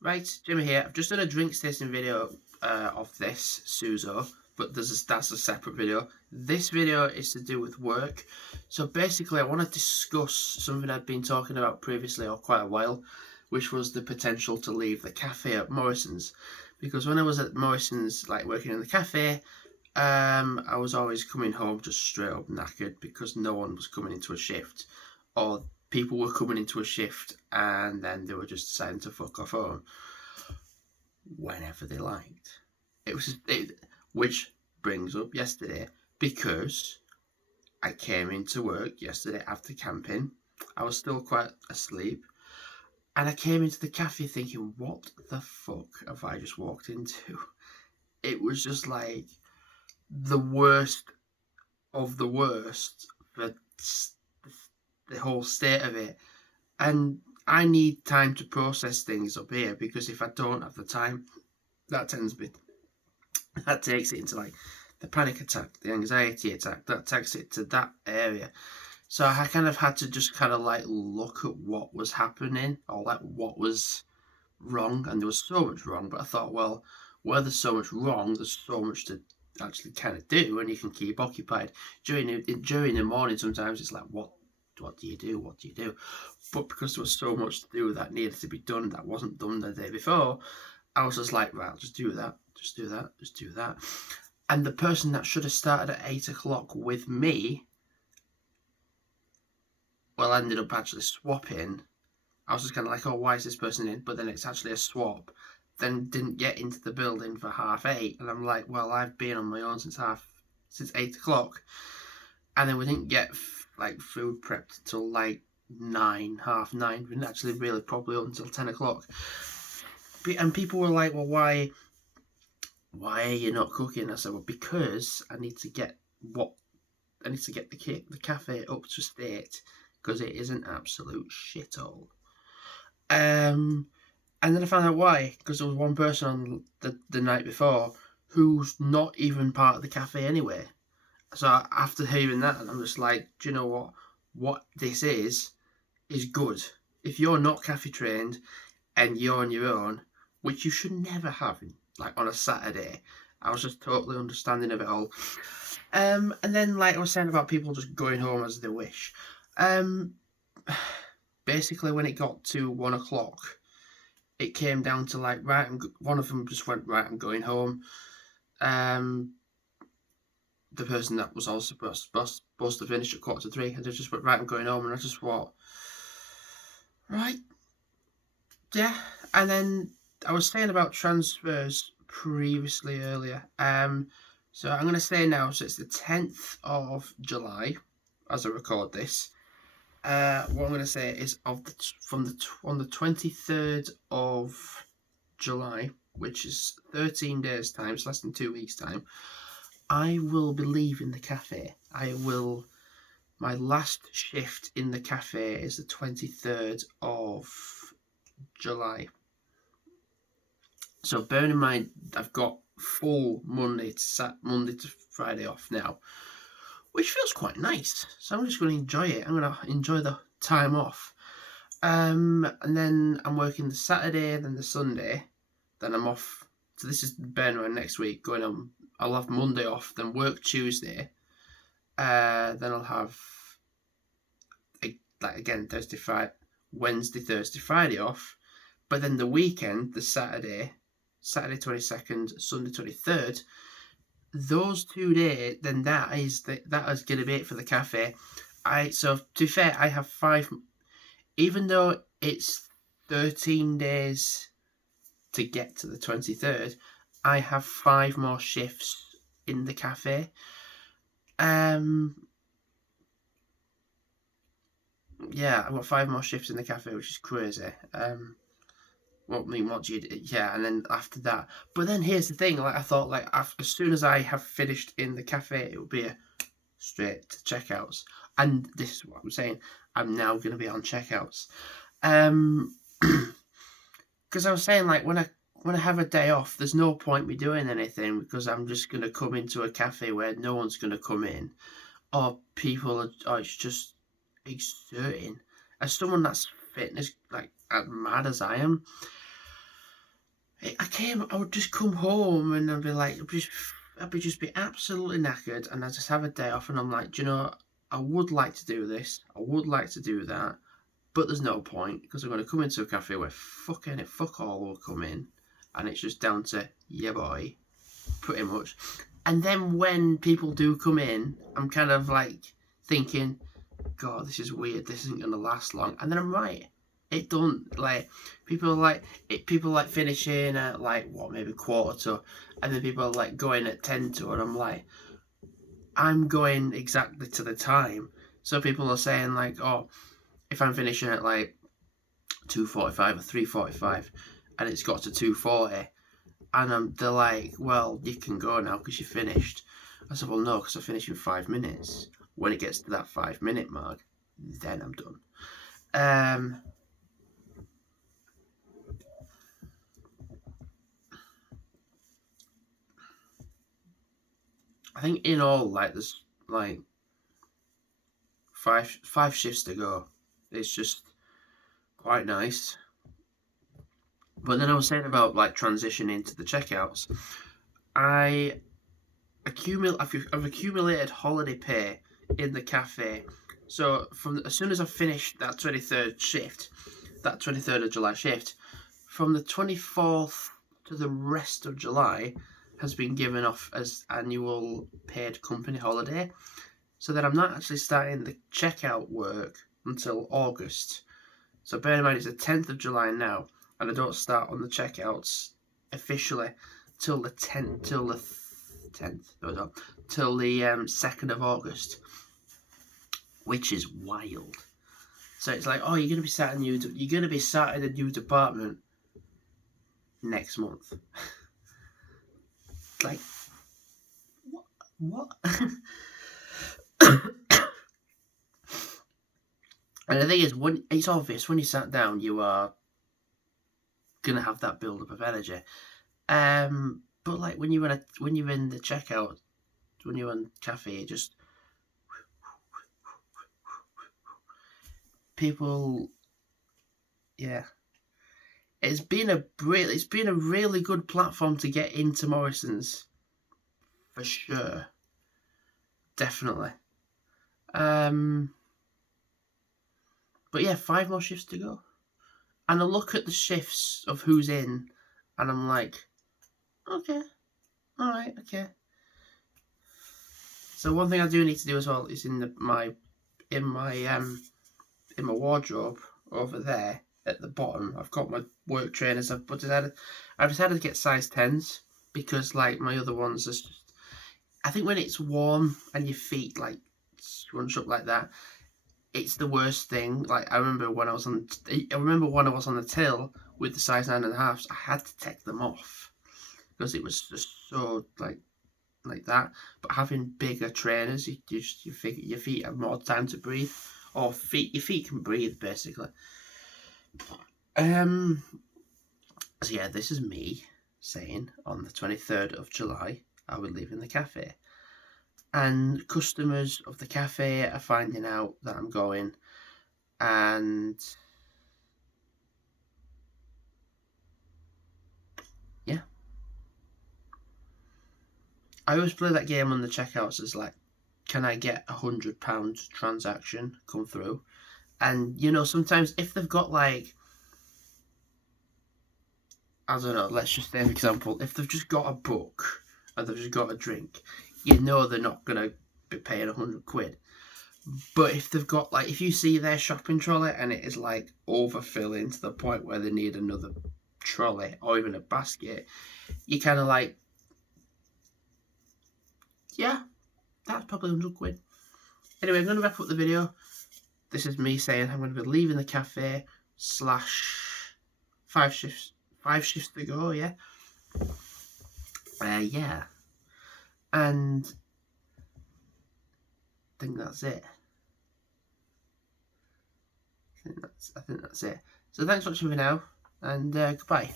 Right, Jimmy here. I've just done a drinks tasting video of this Suzo, but that's a separate video. This video is to do with work. So basically, I want to discuss something I'd been talking about previously or quite a while, which was the potential to leave the cafe at Morrison's. Because when I was at Morrison's, like working in the cafe, I was always coming home just straight up knackered because no one was coming into a shift, or people were coming into a shift and then they were just deciding to fuck off home whenever they liked. Which brings up yesterday, because I came into work yesterday after camping. I was still quite asleep, and I came into the cafe thinking, "What the fuck have I just walked into?" It was just like the worst of the worst for the whole state of it, and I need time to process things up here because if I don't have the time, that tends me that takes it into like the panic attack, the anxiety attack, that takes it to that area. So I kind of had to just kind of like look at what was happening or like what was wrong, and there was so much wrong. But I thought, well, where there's so much wrong, there's so much to actually kind of do, and you can keep occupied during the morning. Sometimes it's like, what do you do? What do you do? But because there was so much to do that needed to be done that wasn't done the day before, I was just like, right, I'll just do that, just do that, just do that. And the person that should have started at 8 o'clock with me, well, ended up actually swapping. I was just kind of like, oh, why is this person in? But then it's actually a swap. Then didn't get into the building for 8:30, and I'm like, well, I've been on my own since 8 o'clock, and then we didn't get like food prepped till like 9, half 9. We didn't actually really probably until 10 o'clock. And people were like, well, why are you not cooking? I said, well, because I need to get the cafe up to state because it is an absolute shithole. And then I found out why, because there was one person on the night before who's not even part of the cafe anyway. So after hearing that, I'm just like, do you know what? What this is good. If you're not cafe trained and you're on your own, which you should never have, like on a Saturday, I was just totally understanding of it all. And then, like I was saying about people just going home as they wish. Um, Basically, when it got to 1 o'clock, it came down to like, right, one of them just went, right, I'm going home. The person that was also supposed to finish at 2:45, and they just went, right, I'm going home. And I just thought, right, yeah. And then I was saying about transfers previously earlier. So I'm going to say now, so it's the 10th of July as I record this. What I'm going to say is on the 23rd of July, which is 13 days' time, it's less than 2 weeks' time, I will be leaving the cafe. My last shift in the cafe is the 23rd of July. So bearing in mind, I've got full Monday to Friday off now, which feels quite nice. So I'm just going to enjoy it. I'm going to enjoy the time off. And then I'm working the Saturday, then the Sunday, then I'm off. So this is bearing in mind next week. I'll have Monday off, then work Tuesday. Then I'll have again Wednesday, Thursday, Friday off. But then the weekend, the Saturday 22nd, Sunday 23rd, those 2 days, then that is going to be it for the cafe. So to be fair, I have 5, even though it's 13 days to get to the 23rd, I have 5 more shifts in the cafe. Yeah, I've got 5 more shifts in the cafe, which is crazy. What do you do? Yeah, and then after that. But then here's the thing, like I thought, like as soon as I have finished in the cafe, it will be a straight to checkouts. And this is what I'm saying. I'm now going to be on checkouts. Because I was saying, like when I have a day off, there's no point me doing anything because I'm just going to come into a cafe where no one's going to come in, or it's just exerting. As someone that's fitness like as mad as I am, I would just come home and I'd be like, I'd be absolutely knackered, and I'd just have a day off, and I'm like, do you know, I would like to do this, I would like to do that, but there's no point, because I'm going to come into a cafe where fuck all will come in, and it's just down to, yeah boy, pretty much. And then when people do come in, I'm kind of like thinking, God, this is weird, this isn't going to last long, and then I'm right. It don't, like, people like finishing at like what, maybe quarter to, and then people are like going at 10 to, and I'm like, I'm going exactly to the time. So people are saying like, oh, if I'm finishing at like 2:45 or 3:45 and it's got to 2:40, and they're like, well, you can go now because you finished. I said, well, no, because I finished in 5 minutes. When it gets to that 5 minute mark, then I'm done. I think in all, like, there's like five shifts to go. It's just quite nice. But then I was saying about like transitioning to the checkouts. I've accumulated holiday pay in the cafe. So from as soon as I finished that 23rd of July shift, from the 24th to the rest of July has been given off as annual paid company holiday. So that I'm not actually starting the checkout work until August. So bear in mind it's the 10th of July now, and I don't start on the checkouts officially till the 2nd of August, which is wild. So it's like, oh, you're gonna be starting a new department next month. Like, what? And the thing is, it's obvious when you sat down, you are gonna have that build up of energy. But like when you're in the checkout, when you're in cafe, just people, yeah. It's been a really good platform to get into Morrison's, for sure, definitely. But yeah, 5 more shifts to go, and I look at the shifts of who's in, and I'm like, okay, all right, okay. So one thing I do need to do as well is in my wardrobe over there at the bottom, I've got my work trainers. I've decided to get size 10s because like my other ones are just, I think when it's warm and your feet like scrunch up like that, it's the worst thing. Like I remember when I was on the till with the size 9.5s, I had to take them off because it was just so like that. But having bigger trainers, your feet have more time to breathe, or your feet can breathe basically. So yeah, this is me saying on the 23rd of July I will leave in the cafe, and customers of the cafe are finding out that I'm going, and yeah, I always play that game on the checkouts as like, can I get £100 transaction come through? And you know, sometimes if they've got like, I don't know, let's just say, for example, if they've just got a book and they've just got a drink, you know they're not going to be paying £100. But if they've got, like, if you see their shopping trolley and it is, like, overfilling to the point where they need another trolley or even a basket, you kind of like, yeah, that's probably £100. Anyway, I'm going to wrap up the video. This is me saying I'm going to be leaving the cafe / 5 shifts. 5 shifts to go, yeah. Yeah. And I think that's it. I think that's it. So thanks for watching me now, and goodbye.